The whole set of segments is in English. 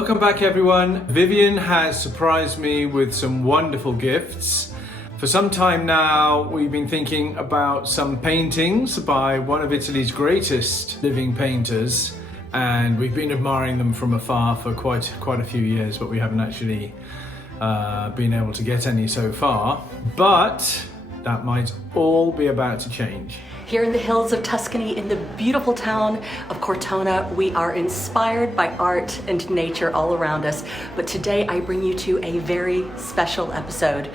Welcome back everyone. Vivienne has surprised me with some wonderful gifts. For some time now we've been thinking about some paintings by one of Italy's greatest living painters, and we've been admiring them from afar for quite a few years, but we haven't actually been able to get any so far. But that might all be about to change. Here in the hills of Tuscany, in the beautiful town of Cortona, we are inspired by art and nature all around us. But today I bring you to a very special episode.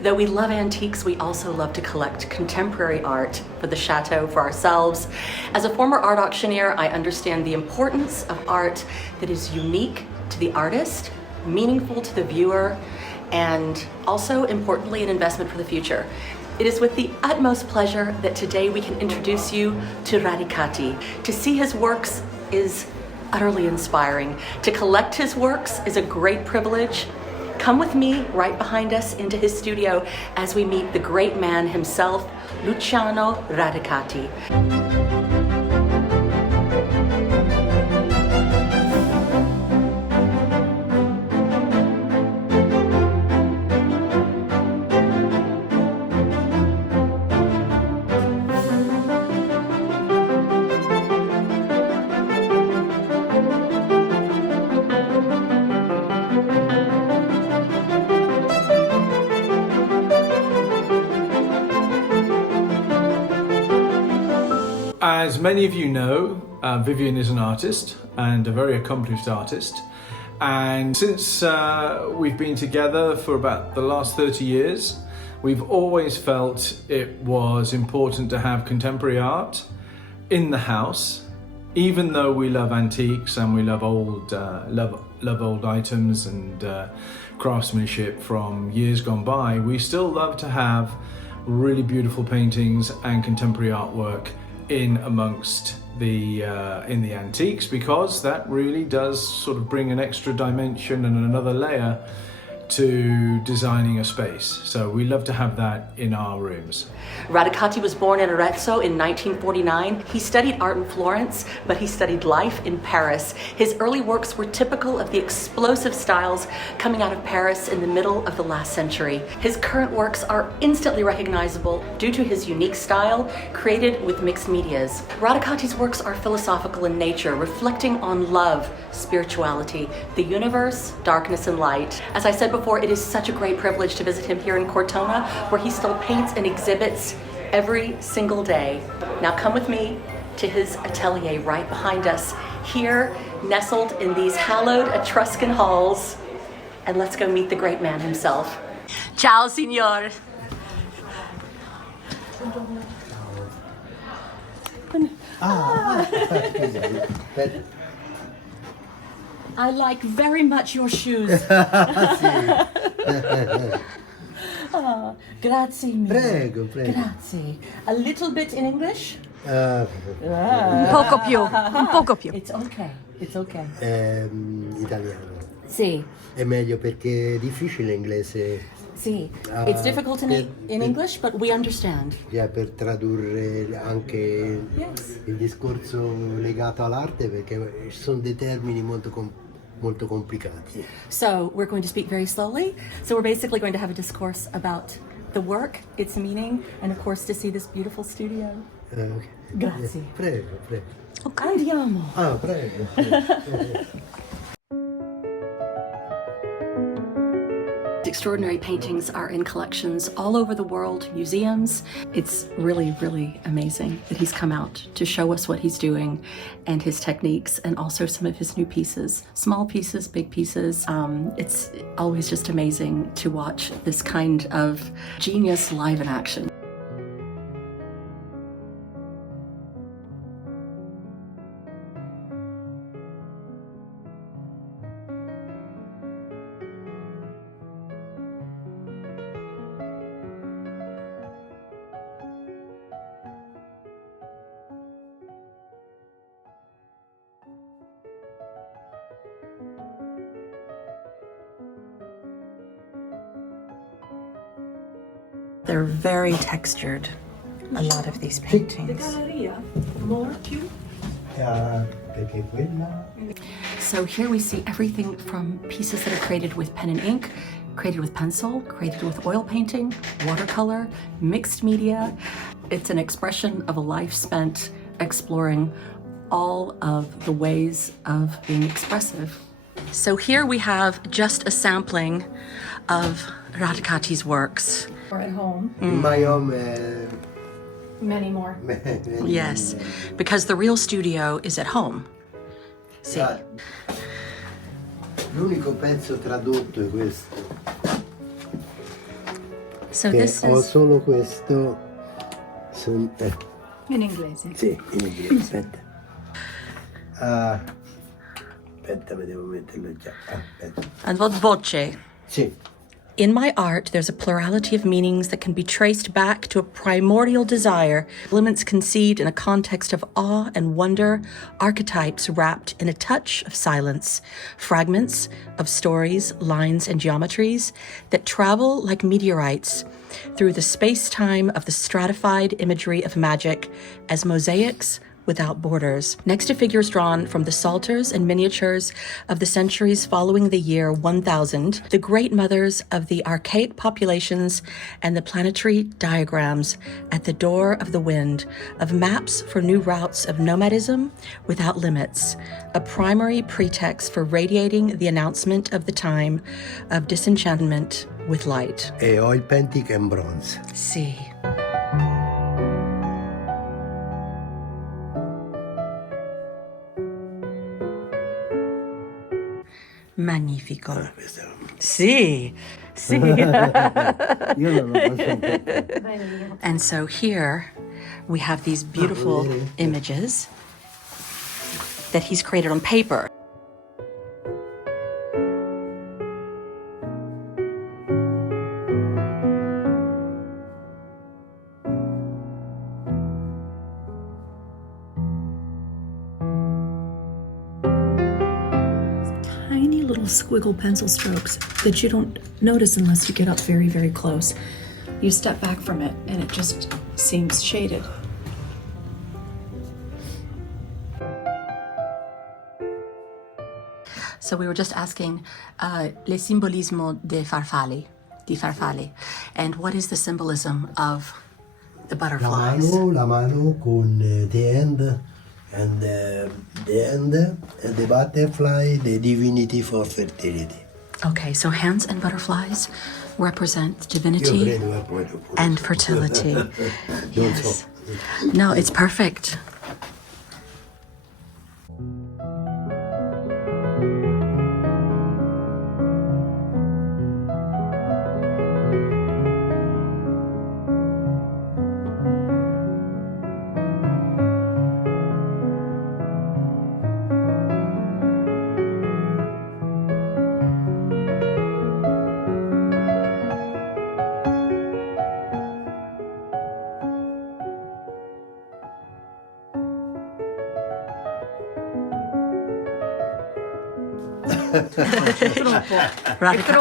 Though we love antiques, we also love to collect contemporary art for the chateau, for ourselves. As a former art auctioneer, I understand the importance of art that is unique to the artist, meaningful to the viewer, and also importantly, an investment for the future. It is with the utmost pleasure that today we can introduce you to Radicati. To see his works is utterly inspiring. To collect his works is a great privilege. Come with me right behind us into his studio as we meet the great man himself, Luciano Radicati. As many of you know, Vivienne is an artist and a very accomplished artist. And since we've been together for about the last 30 years, we've always felt it was important to have contemporary art in the house. Even though we love antiques and we love old items and craftsmanship from years gone by, we still love to have really beautiful paintings and contemporary artwork in amongst the in the antiques, because that really does sort of bring an extra dimension and another layer to designing a space. So we love to have that in our rooms. Radicati was born in Arezzo in 1949. He studied art in Florence, but he studied life in Paris. His early works were typical of the explosive styles coming out of Paris in the middle of the last century. His current works are instantly recognizable due to his unique style, created with mixed medias. Radicati's works are philosophical in nature, reflecting on love, spirituality, the universe, darkness and light. As I said before, it is such a great privilege to visit him here in Cortona, where he still paints and exhibits every single day. Now come with me to his atelier right behind us, here nestled in these hallowed Etruscan halls, and let's go meet the great man himself. Ciao, signor. I like very much your shoes. Oh, grazie mille. Prego, prego. Grazie. A little bit in English? Un poco più. It's okay. It's okay. Italiano. Sì. È meglio perché è difficile l'inglese. Sì. It's difficult in English, but we understand. Per tradurre anche Yes. il discorso legato all'arte, perché ci sono dei termini molto complicati. So we're going to speak very slowly. So we're basically going to have a discourse about the work, its meaning, and of course to see this beautiful studio. Grazie. Prego, prego. Okay. Andiamo. Prego. Extraordinary paintings are in collections all over the world, museums. It's really, really amazing that he's come out to show us what he's doing and his techniques, and also some of his new pieces, small pieces, big pieces. It's always just amazing to watch this kind of genius live in action. They're very textured, a lot of these paintings. so here we see everything from pieces that are created with pen and ink, created with pencil, created with oil painting, watercolor, mixed media. It's an expression of a life spent exploring all of the ways of being expressive. So here we have just a sampling of Radicati's works. Or at home. My home, Many more. Yes, because the real studio is at home. See. L'unico pezzo tradotto è questo. So Che this ho is solo questo. In inglese. Sì, in inglese, aspetta. Aspetta, mi devo metterlo già. Aspetta. and what voce. Sì. In my art, there's a plurality of meanings that can be traced back to a primordial desire, elements conceived in a context of awe and wonder, archetypes wrapped in a touch of silence, fragments of stories, lines, and geometries that travel like meteorites through the space-time of the stratified imagery of magic as mosaics without borders. Next to figures drawn from the psalters and miniatures of the centuries following the year 1000, the great mothers of the archaic populations and the planetary diagrams at the door of the wind of maps for new routes of nomadism without limits, a primary pretext for radiating the announcement of the time of disenchantment with light. E oil painting and bronze. See. Magnifico. Questo Sì. Sì. io non lo posso. And so here we have these beautiful images that he's created on paper. Tiny little squiggle pencil strokes that you don't notice unless you get up very, very close. You step back from it and it just seems shaded. So we were just asking le simbolismo di farfalle, and what is the symbolism of the butterflies? La mano con the end and the end, the butterfly, the divinity for fertility. Okay, so hands and butterflies represent Io divinity credo è quello pure. and fertility. Non Yes. so. No, it's perfect.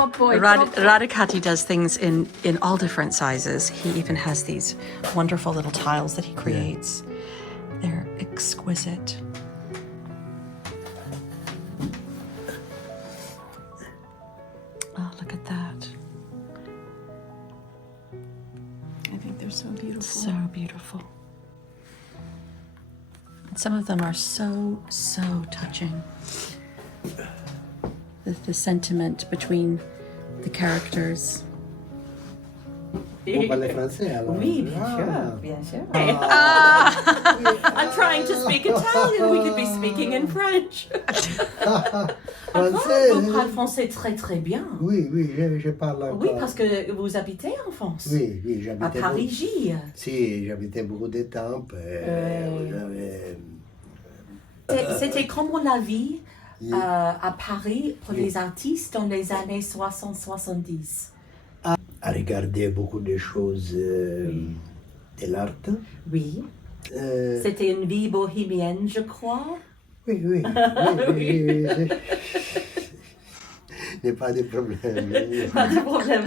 Radicati does things in all different sizes. He even has these wonderful little tiles that he creates. They're exquisite. Oh, look at that. I think they're so beautiful. So beautiful. And some of them are so touching. The sentiment between the characters. Vous parlez français alors? Oui, bien Ah. sûr, bien sûr. I'm trying to speak Italian. We could be speaking in French. Français? Vous parlez français très très bien. Oui, je parle encore. Oui, parce que vous habitez en France. Oui, À j'habitais Paris-J. Si, j'habitais beaucoup de temps. C'était comment la vie à Paris pour les artistes dans les années 60-70? À regarder beaucoup de choses de l'art. Oui. C'était une vie bohémienne, je crois. Oui. N'est pas de problème. Pas de problème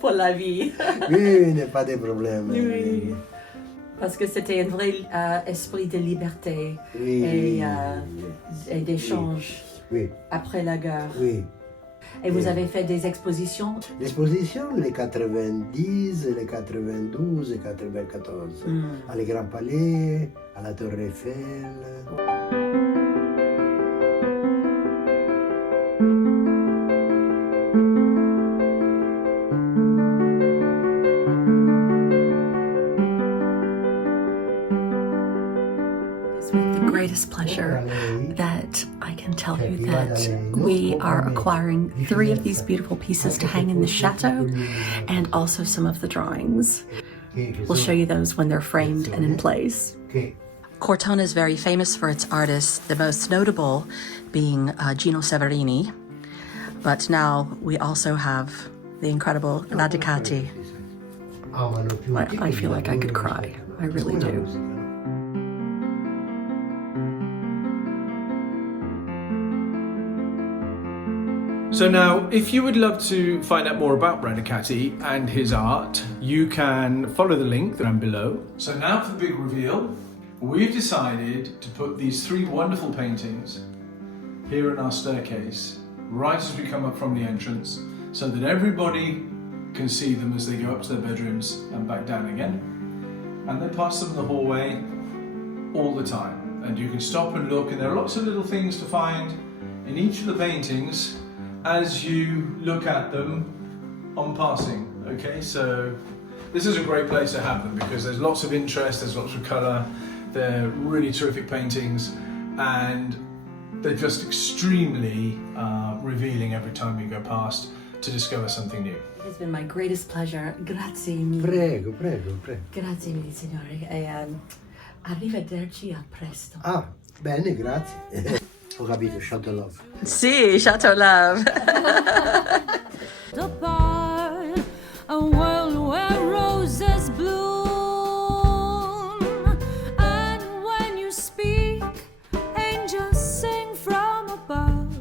pour la vie. Oui, n'est pas de problème. Oui. Parce que c'était un vrai esprit de liberté Oui. et d'échange. Oui, après la guerre. oui. Et vous avez fait des expositions? L'exposition, les 90, les 92, les 94. À les Grands Palais, à la Tour Eiffel. It's with the greatest pleasure that I can tell you that we are acquiring 3 of these beautiful pieces to hang in the chateau and also some of the drawings. We'll show you those when they're framed and in place. Cortona is very famous for its artists, the most notable being Gino Severini, but now we also have the incredible Radicati. I feel like I could cry. I really do. So now, if you would love to find out more about Radicati and his art, you can follow the link down below. So now for the big reveal, we've decided to put these 3 wonderful paintings here in our staircase, right as we come up from the entrance, so that everybody can see them as they go up to their bedrooms and back down again. And they pass them in the hallway all the time. And you can stop and look, and there are lots of little things to find in each of the paintings as you look at them on passing. Okay, so this is a great place to have them because there's lots of interest, there's lots of colour, they're really terrific paintings, and they're just extremely revealing every time you go past to discover something new. It has been my greatest pleasure. Grazie mille. Prego, prego, prego. Grazie mille, signore. E arrivederci a presto. Ah, bene, grazie. Ho capito, Chateau Love. Si, Chateau Love. Apart, a world where roses bloom, and when you speak, angels sing from above.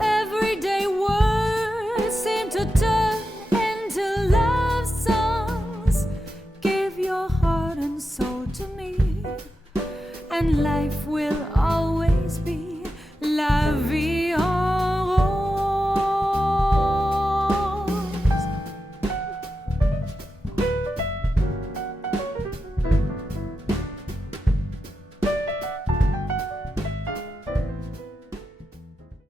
Everyday words seem to turn into love songs. Give your heart and soul to me, and life will